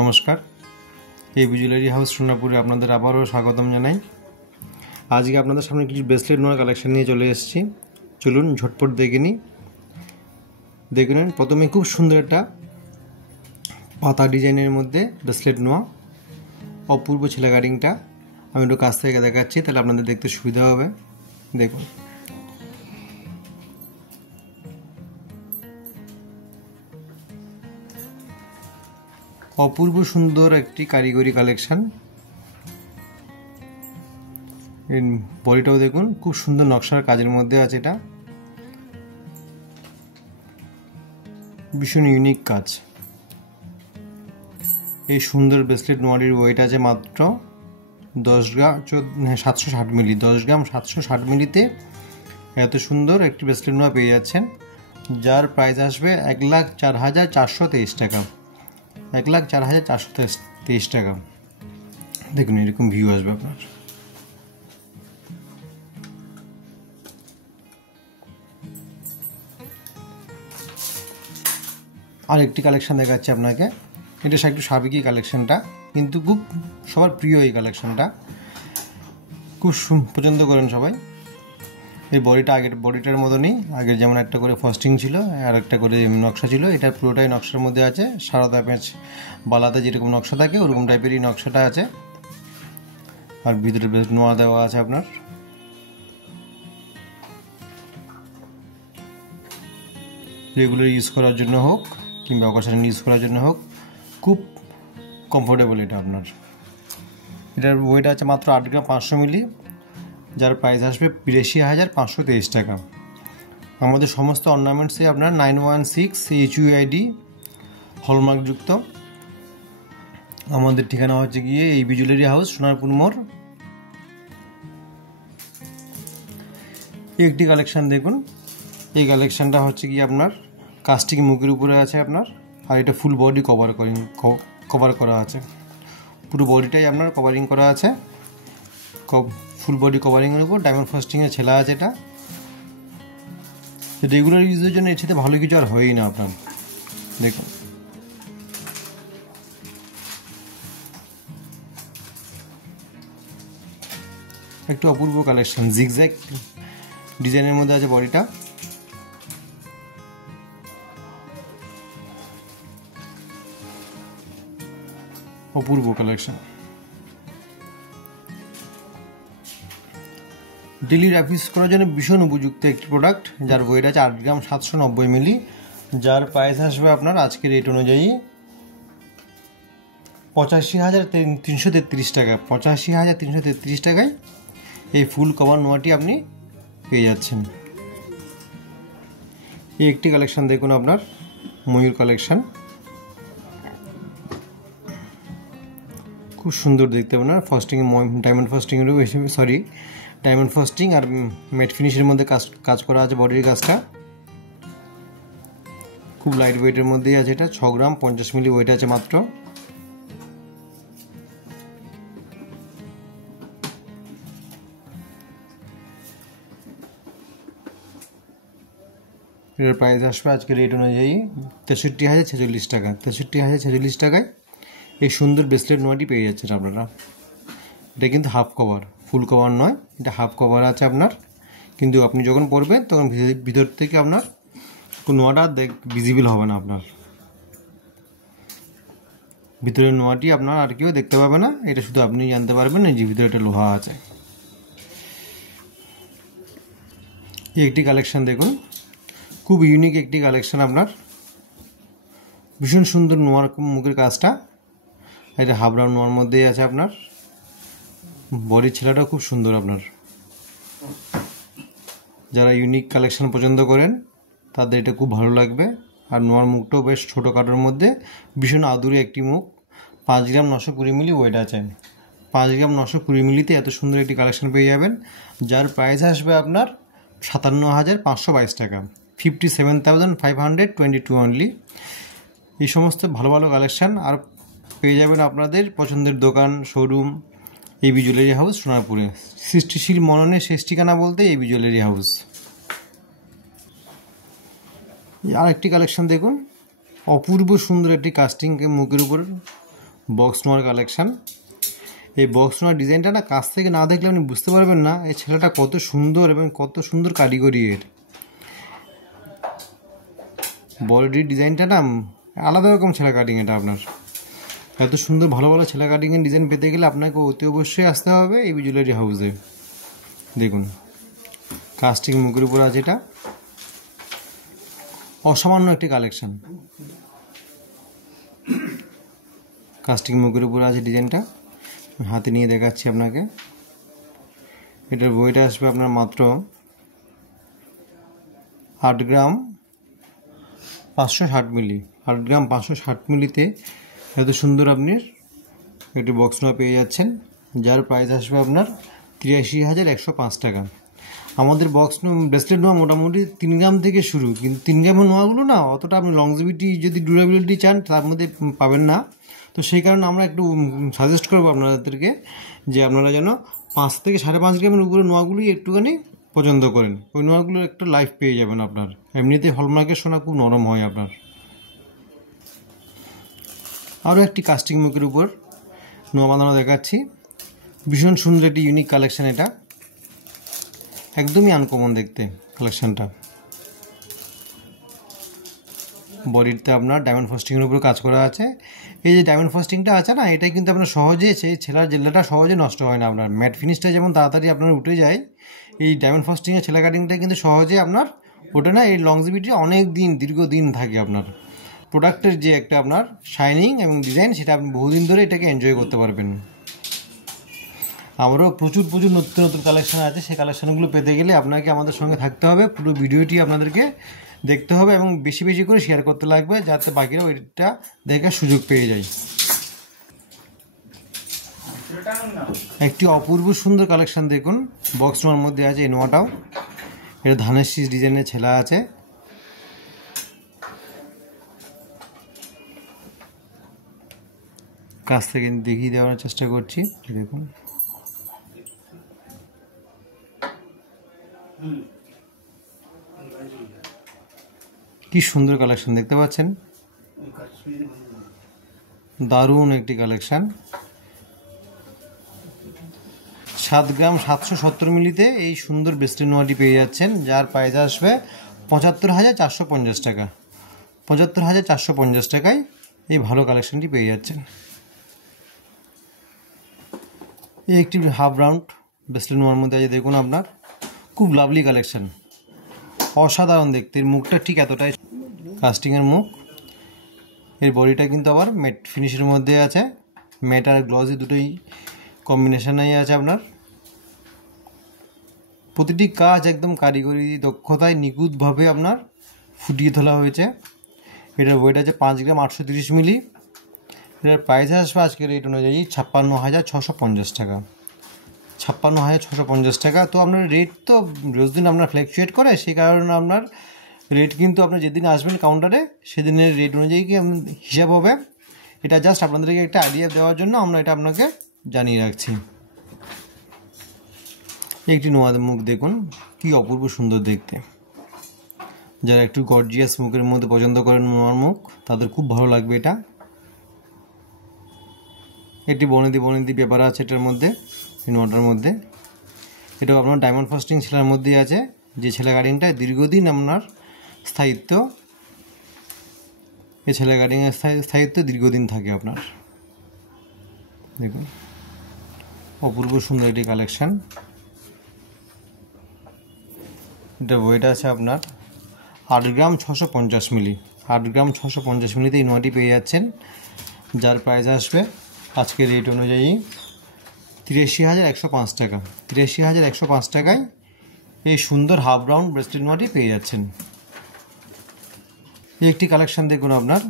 নমস্কার, এই jewellery house সোনারপুরে আপনাদের আবারও স্বাগতম জানাই। আজকে আপনাদের সামনে কিছু ব্রেসলেট নোয়ার কালেকশন নিয়ে চলে এসেছি। চলুন ঝটপট দেখে নিই। দেখুন, প্রথমে খুব সুন্দর একটা পাতা ডিজাইনের মধ্যে ব্রেসলেট নোয়া, অপূর্ব ছেলে কাটিংটা। আমি একটু কাছ থেকে দেখাচ্ছি, তাহলে আপনাদের দেখতে সুবিধা হবে। দেখুন, অপূর্ব সুন্দর একটি কারিগরি কালেকশন। বডিটাও দেখুন, খুব সুন্দর নকশার কাজের মধ্যে আছে। এটা ভীষণ ইউনিক কাজ। এই সুন্দর ব্রেসলেট নোয়ারির ওয়েট আছে মাত্র 10 গ্রাম 760 মিলি। 10 গ্রাম 760 মিলিতে এত সুন্দর একটি ব্রেসলেট নোয়া পেয়ে যাচ্ছেন, যার প্রাইস আসবে 1,04,423 টাকা। 1,04,423 টাকা। দেখুন, এরকম ভিউ আসবে আপনার। আর একটি কালেকশন দেখাচ্ছি আপনাকে। এটা একটু সাবেকি কালেকশনটা, কিন্তু খুব সবার প্রিয় এই কালেকশনটা, খুব পছন্দ করেন সবাই। এই বডিটা আগের বডিটার মতনই, আগের যেমন একটা করে ফস্টিং ছিল আর একটা করে নকশা ছিল, এটা পুরোটাই নকশার মধ্যে আছে। সারদা পেঁচ বালাতে যেরকম নকশা থাকে ওরকম টাইপেরই নকশাটা আছে। আর ভিতরে বেশ নোয়া দেওয়া আছে আপনার। রেগুলার ইউজ করার জন্য হোক কিংবা অকেশন ইউজ করার জন্য হোক, খুব কমফোর্টেবল এটা আপনার। এটার ওয়েট আছে মাত্র 8 গ্রাম 500 মিলি, যার প্রাইস আসবে 82,523 টাকা। আমাদের সমস্ত অর্নামেন্টসে আপনার 916 HUID হলমার্কযুক্ত। আমাদের ঠিকানা হচ্ছে গিয়ে এই জুয়েলারি হাউস সোনারপুর মোড়। একটি কালেকশন দেখুন, এই কালেকশনটা হচ্ছে গিয়ে আপনার কাস্টিং মুখের উপরে আছে আপনার, আর এটা ফুল বডি কভার করা আছে। পুরো বডিটাই আপনার কভারিং করা আছে। ফুল বডি কভারিংয়ের উপর ডায়মন্ড ফাস্টিংয়ে ছেলা আছে। এটা রেগুলার ইউজের জন্য এর সাথে ভালো কিছু আর হয়ই না আপনার। দেখুন, একটু অপূর্ব কালেকশন। জিগজ্যাগ ডিজাইনের মধ্যে আছে বডিটা। অপূর্ব কালেকশন। ডেলি র্যাপ ইউজ করার জন্য ভীষণ উপযুক্ত একটি প্রোডাক্ট, যার ওয়েট আছে 8 গ্রাম 790 মিলি, যার প্রাইস আসবে আপনার আজকের রেট অনুযায়ী 85,333 টাকা। 85,333 টাকায় এই ফুল কভার নোয়াটি আপনি পেয়ে যাচ্ছেন। এই একটি কালেকশন দেখুন আপনার, ময়ূর কালেকশন। খুব সুন্দর দেখতে আপনার। ফাস্টিং ডায়মন্ড ফাস্টিংয়েরও ডায়মন্ড ফাস্টিং আর ম্যাট ফিনিশের মধ্যে কাজ করা আছে। বডির কাজটা খুব লাইট ওয়েটের মধ্যেই আছে। এটা 6 গ্রাম 50 মিলি ওয়েট আছে মাত্র। এর প্রাইস আসবে আজকের রেট অনুযায়ী 63,046 টাকা। 63,046 টাকায় এই সুন্দর ব্রেসলেট নোয়াটি পেয়ে যাচ্ছেন আপনারা। এটা কিন্তু হাফ কভার, ফুল কভার নয়, এটা হাফ কভার আছে আপনার। কিন্তু আপনি যখন পরবেন তখন ভিতর থেকে আপনার নোয়াটা ভিজিবল হবে না আপনার। ভিতরের নোয়াটি আপনার আর কেউ দেখতে পাবে না, এটা শুধু আপনি জানতে পারবেন যে ভিতরে একটা লোহা আছে। এই একটি কালেকশন দেখুন, খুব ইউনিক একটি কালেকশন আপনার। ভীষণ সুন্দর নোয়ার মুখের কাজটা। এটা হাবড়ার নোয়ার মধ্যেই আছে আপনার। বডির ছেলাটাও খুব সুন্দর আপনার। যারা ইউনিক কালেকশন পছন্দ করেন তাদের এটা খুব ভালো লাগবে। আর নোয়ার মুখটাও বেশ ছোটোখাটোর মধ্যে ভীষণ আদুরে একটি মুখ। 5 গ্রাম 920 মিলি ওয়েট আছে। 5 গ্রাম 920 মিলিতে এত সুন্দর একটি কালেকশন পেয়ে যাবেন, যার প্রাইস আসবে আপনার 57,522 টাকা। 57,522 অনলি। এই সমস্ত ভালো ভালো কালেকশান আর পেয়ে যাবেন আপনাদের পছন্দের দোকান, শোরুম এবি জুয়েলারি হাউস সোনারপুরে। সৃষ্টিশীল মননের শেষ ঠিকানা বলতে এবি জুয়েলারি হাউস। আর একটি কালেকশন দেখুন, অপূর্ব সুন্দর একটি কাস্টিং মুখের উপর বক্স নোয়ার কালেকশান। এই বক্স নোয়ার ডিজাইনটা না কাছ থেকে না দেখলে আপনি বুঝতে পারবেন না এই ছেলেটা কত সুন্দর এবং কত সুন্দর কারিগরি এর। বডির ডিজাইনটা না আলাদা রকম ছেঁড়া কাটিং। এটা আপনার এত সুন্দর ভালো ভালো ছেঁড়া কাটিংয়ের ডিজাইন পেতে গেলে আপনাকে অতি অবশ্যই আসতে হবে এই জুয়েলারি হাউসে। দেখুন কাস্টিং মুখের উপর আছে, এটা অসামান্য একটি কালেকশন। কাস্টিং মুখের উপর আছে ডিজাইনটা, হাতে নিয়ে দেখাচ্ছি আপনাকে। এটার ওয়েট আসবে আপনার মাত্র 8 গ্রাম 560 মিলি। 8 গ্রাম 560 মিলিতে এত সুন্দর আপনি একটি বক্স নোয়া পেয়ে যাচ্ছেন, যার প্রাইস আসবে আপনার 83,105 টাকা। আমাদের বক্স ব্রেসলেট নোয়া মোটামুটি 3 গ্রাম থেকে শুরু, কিন্তু 3 গ্রামের নোয়াগুলো না অতটা আপনি লংজিভিটি যদি ডিউরেবিলিটি চান তার মধ্যে পাবেন না। তো সেই কারণে আমরা একটু সাজেস্ট করবো আপনাদেরকে যে আপনারা যেন 5 থেকে 5.5 গ্রামের উপরে নোয়াগুলোই একটুখানি পছন্দ করেন। ওই নোয়াগুলোর একটা লাইফ পেয়ে যাবেন আপনার। এমনিতে হলমার্কের সোনা খুব নরম হয় আপনার। আরও একটি কাস্টিং মুখের উপর নোয়া বাঁধানো দেখাচ্ছি, ভীষণ সুন্দর একটি ইউনিক কালেকশান। এটা একদমই আনকমন দেখতে কালেকশানটা। বডিতে আপনার ডায়মন্ড ফাস্টিংয়ের উপর কাজ করা আছে। এই যে ডায়মন্ড ফাস্টিংটা আছে না, এটা কিন্তু আপনার সহজে সেই ছেলার জেলাটা সহজে নষ্ট হয় না আপনার। ম্যাট ফিনিশটা যেমন তাড়াতাড়ি আপনার উঠে যায়, এই ডায়মন্ড ফাস্টিংয়ের ছেলা কাটিংটা কিন্তু সহজে আপনার ওঠে না। এই লংজিভিটি অনেক দিন দীর্ঘদিন থাকে আপনার। প্রোডাক্টের যে একটা আপনার শাইনিং এবং ডিজাইন সেটা আপনি বহুদিন ধরে এটাকে এনজয় করতে পারবেন। আমারও প্রচুর নতুন নতুন কালেকশান আছে। সেই কালেকশানগুলো পেতে গেলে আপনাকে আমাদের সঙ্গে থাকতে হবে, পুরো ভিডিওটি আপনাদেরকে দেখতে হবে এবং বেশি বেশি করে শেয়ার করতে লাগবে, যাতে বাকিরা ওইটা দেখার সুযোগ পেয়ে যায়। একটি অপূর্ব সুন্দর কালেকশান দেখুন, বক্স নোয়ার মধ্যে আছে এই নোয়াটাও। এটা ধানের শীষ ডিজাইনের ছেলা আছে। কাছ থেকে দেখিয়ে দেওয়ার চেষ্টা করছি। দেখুন কি সুন্দর কালেকশন দেখতে পাচ্ছেন, দারুণ একটি কালেকশন। 7 গ্রাম 770 মিলিতে এই সুন্দর ব্রেসলেট নোয়াটি পেয়ে যাচ্ছেন, যার প্রাইস আসবে 75,450 টাকা। 75,450 টাকায় এই ভালো কালেকশনটি পেয়ে যাচ্ছেন। এই একটি হাফ রাউন্ড ব্রেসলেট নোয়ার মধ্যে আছে, দেখুন আপনার খুব লাভলি কালেকশন, অসাধারণ দেখতে। এর মুখটা ঠিক এতটাই কাস্টিংয়ের মুখ। এর বডিটা কিন্তু আবার ম্যাট ফিনিশের মধ্যে আছে, ম্যাট আর গ্লসি দুটোই কম্বিনেশনেই আছে আপনার। প্রতিটি কাজ একদম কারিগরি দক্ষতায় নিখুঁতভাবে আপনার ফুটিয়ে তোলা হয়েছে। এটার ওয়েট আছে 5 গ্রাম 830 মিলি। এটার প্রাইস আসবে আজকের রেট অনুযায়ী 56,650 টাকা। 56,650 টাকা। তো আপনার রেট তো রোজ দিন আপনার ফ্ল্যাকচুয়েট করে, সেই কারণে আপনার রেট কিন্তু আপনার যেদিন আসবেন কাউন্টারে সেদিনের রেট অনুযায়ী কি হিসাব হবে। এটা জাস্ট আপনাদেরকে একটা আইডিয়া দেওয়ার জন্য আমরা এটা আপনাকে জানিয়ে রাখছি। একটি নোয়াদের মুখ দেখুন, কি অপূর্ব সুন্দর দেখতে। যারা একটু গর্জিয়াস মুখের মধ্যে পছন্দ করেন নোয়ার মুখ, তাদের খুব ভালো লাগবে এটা। একটি বনেদি ব্যাপার আছে এটার মধ্যে, এই নোয়াটার মধ্যে। এটাও আপনার ডায়মন্ড ফাস্টিং ছেলার মধ্যেই আছে, যে ছেলা কাটিংটা দীর্ঘদিন আপনার স্থায়িত্ব, এই ছেলা কাটিংয়ের স্থায়িত্ব দীর্ঘদিন থাকে আপনার। দেখুন অপূর্ব সুন্দর একটি কালেকশান। এটা ওয়েট আছে আপনার 8 গ্রাম 650 মিলি। 8 গ্রাম 650 মিলিতে এই নোয়াটি পেয়ে যাচ্ছেন, যার প্রাইস আসবে আজকের রেট অনুযায়ী 83,105 টাকা। 83,105 টাকায় এই সুন্দর হাফ রাউন্ড ব্রেসলেট নোয়াটি পেয়ে যাচ্ছেন। এই একটি কালেকশান দেখুন আপনার,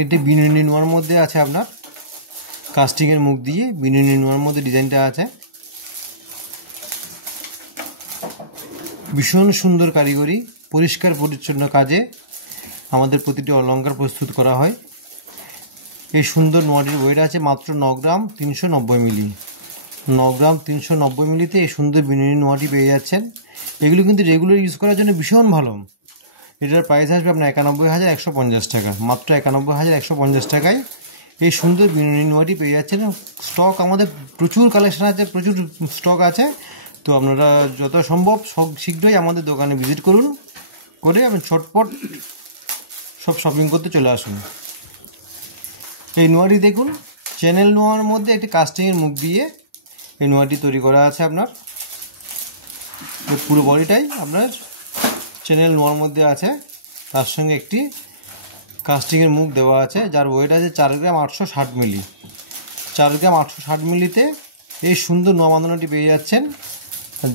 এটি বিনুনি নোয়ার মধ্যে আছে আপনার, কাস্টিংয়ের মুখ দিয়ে বিনুনি নোয়ার মধ্যে ডিজাইনটা আছে। ভীষণ সুন্দর কারিগরি, পরিষ্কার পরিচ্ছন্ন কাজে আমাদের প্রতিটি অলংকার প্রস্তুত করা হয়। এই সুন্দর নোয়াটির ওয়েট আছে মাত্র 9 গ্রাম 390 মিলি। 9 গ্রাম 390 মিলিতে এই সুন্দর বিনুনি নোয়াটি পেয়ে যাচ্ছেন। এগুলো কিন্তু রেগুলার ইউজ করার জন্য ভীষণ ভালো। এটার প্রাইস আসবে আপনার 91,150 টাকা। মাত্র 91,150 টাকায় এই সুন্দর বিনুনি নোয়াটি পেয়ে যাচ্ছেন। স্টক আমাদের প্রচুর কালেকশন আছে, প্রচুর স্টক আছে। তো আপনারা যত সম্ভব শীঘ্রই আমাদের দোকানে ভিজিট করুন, করে আপনি চটপট সব শপিং করতে চলে আসুন। এই নোয়াটি দেখুন, চ্যানেল নোয়ার মধ্যে একটি কাস্টিংয়ের মুখ দিয়ে এই নোয়াটি তৈরি করা আছে। আপনার পুরো বডিটাই আপনার চ্যানেল নোয়ার মধ্যে আছে, তার সঙ্গে একটি কাস্টিংয়ের মুখ দেওয়া আছে, যার ওয়েট আছে 4 গ্রাম 860 মিলি। 4 গ্রাম 860 মিলিতে এই সুন্দর নোয়া বাঁধানোটি পেয়ে যাচ্ছেন,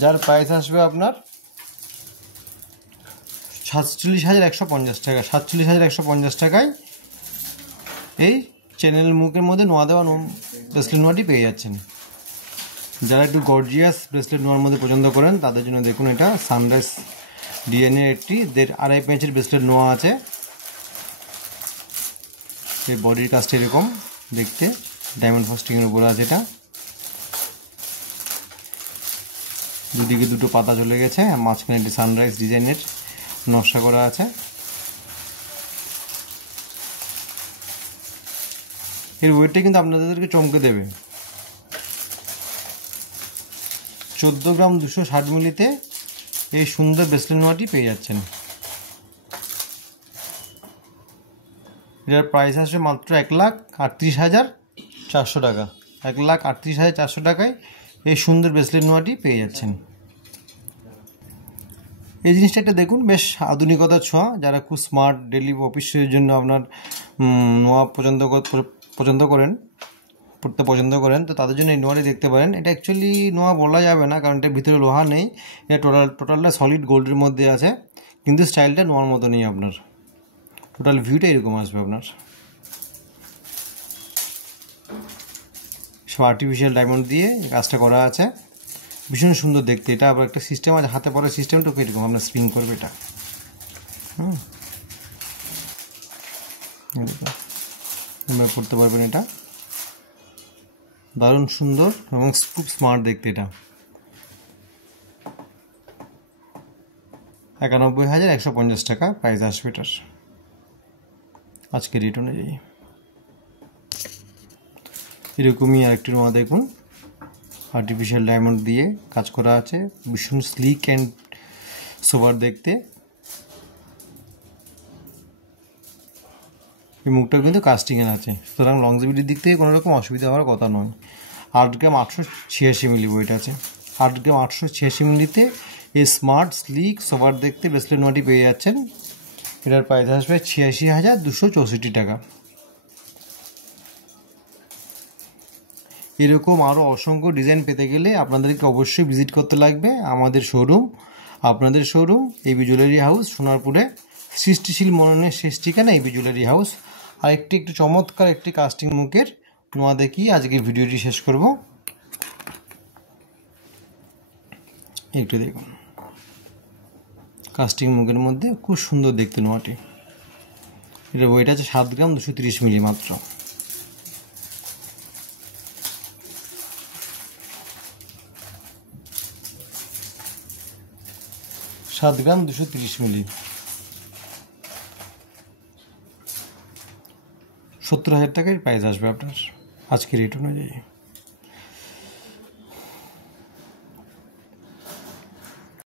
যার প্রাইস আসবে আপনার 47,150 টাকা। 47,150 টাকায় এই চ্যানেল মুখের মধ্যে নোয়া দেওয়া ব্রেসলেট নোয়াটি পেয়ে যাচ্ছেন। যারা একটু গর্জিয়াস ব্রেসলেট নোয়ার মধ্যে পছন্দ করেন তাদের জন্য দেখুন, এটা সানরাইজ ডিএনএ একটি 1.5 ইঞ্চের ব্রেসলেট নোয়া আছে। এই বডির কাজটা এরকম দেখতে, ডায়মন্ড ফাস্টিংয়ের উপরে আছে। এটা দুদিকে দুটো পাতা চলে গেছে, মাঝখানে একটি সানরাইজ ডিজাইনের নকশা করা আছে। এর ওয়েটটা কিন্তু আপনাদেরকে চমকে দেবে। 14 গ্রাম 260 মিলিতে এই সুন্দর ব্রেসলেট নোয়াটি পেয়ে যাচ্ছেন। এটার প্রাইস আসবে মাত্র 1,38,400 টাকা। 1,38,400 টাকায় এই সুন্দর ব্রেসলেট নোয়াটি পেয়ে যাচ্ছেন। এই জিনিসটা একটা দেখুন, বেশ আধুনিকতার ছোঁয়া। যারা খুব স্মার্ট ডেলি অফিসের জন্য আপনার নোয়া পছন্দ করেন, পড়তে পছন্দ করেন, তো তাদের জন্য এই নোয়াটি দেখতে পারেন। এটা অ্যাকচুয়ালি নোয়া বলা যাবে না, কারণ এটার ভিতরে লোহা নেই। এটা টোটালটা সলিড গোল্ডের মধ্যে আছে, কিন্তু স্টাইলটা নোয়ার মতো নেই। আপনার টোটাল ভিউটা এরকম আসবে। আপনার সব আর্টিফিশিয়াল ডায়মন্ড দিয়ে কাজটা করা আছে, ভীষণ সুন্দর দেখতে। এটা আবার একটা সিস্টেম আছে, হাতে পড়ার সিস্টেমটা এরকম আপনার স্প্রিং করবে এটা। পড়তে পারবেন, এটা দারুণ সুন্দর এবং খুব স্মার্ট দেখতে। এটা 91,150 টাকা প্রাইস আসবে এটার আজকে রেট অনুযায়ী। এরকমই আরেকটি নোয়া দেখুন, আর্টিফিশিয়াল ডায়মন্ড দিয়ে কাজ করা আছে, ভীষণ স্লিক অ্যান্ড সোবার দেখতে। এই মুখটা কিন্তু কাস্টিংয়ের আছে, সুতরাং লংজিভিটির দিক থেকে কোনো রকম অসুবিধা হওয়ার কথা নয়। 8 গ্রাম 886 মিলি ওয়েট আছে। 8 গ্রাম 886 মিলিতে এই স্মার্ট স্লিক সোবার দেখতে ব্রেসলেট নোয়াটি পেয়ে যাচ্ছেন। এটার প্রাইস আসবে 86,264 টাকা। এরকম আরও অসংখ্য ডিজাইন পেতে গেলে আপনাদেরকে অবশ্যই ভিজিট করতে লাগবে আমাদের শোরুম। আপনাদের শোরুম এবি জুয়েলারি হাউস, সোনারপুরে। সৃষ্টিশীল মননের শেষ ঠিকানা এবি জুয়েলারি হাউস। আর একটু চমৎকার একটি কাস্টিং মুখের নোয়া দেখিয়ে আজকে ভিডিওটি শেষ করব। একটু দেখুন, কাস্টিং মুখের মধ্যে খুব সুন্দর দেখতে নোয়াটি। এটার ওয়েট আছে 7 গ্রাম 230 মিলি মাত্র। সাত গ্রাম 230 মিলি, 70,000 টাকায় প্রাইস আসবে আপনার আজকের রেট অনুযায়ী।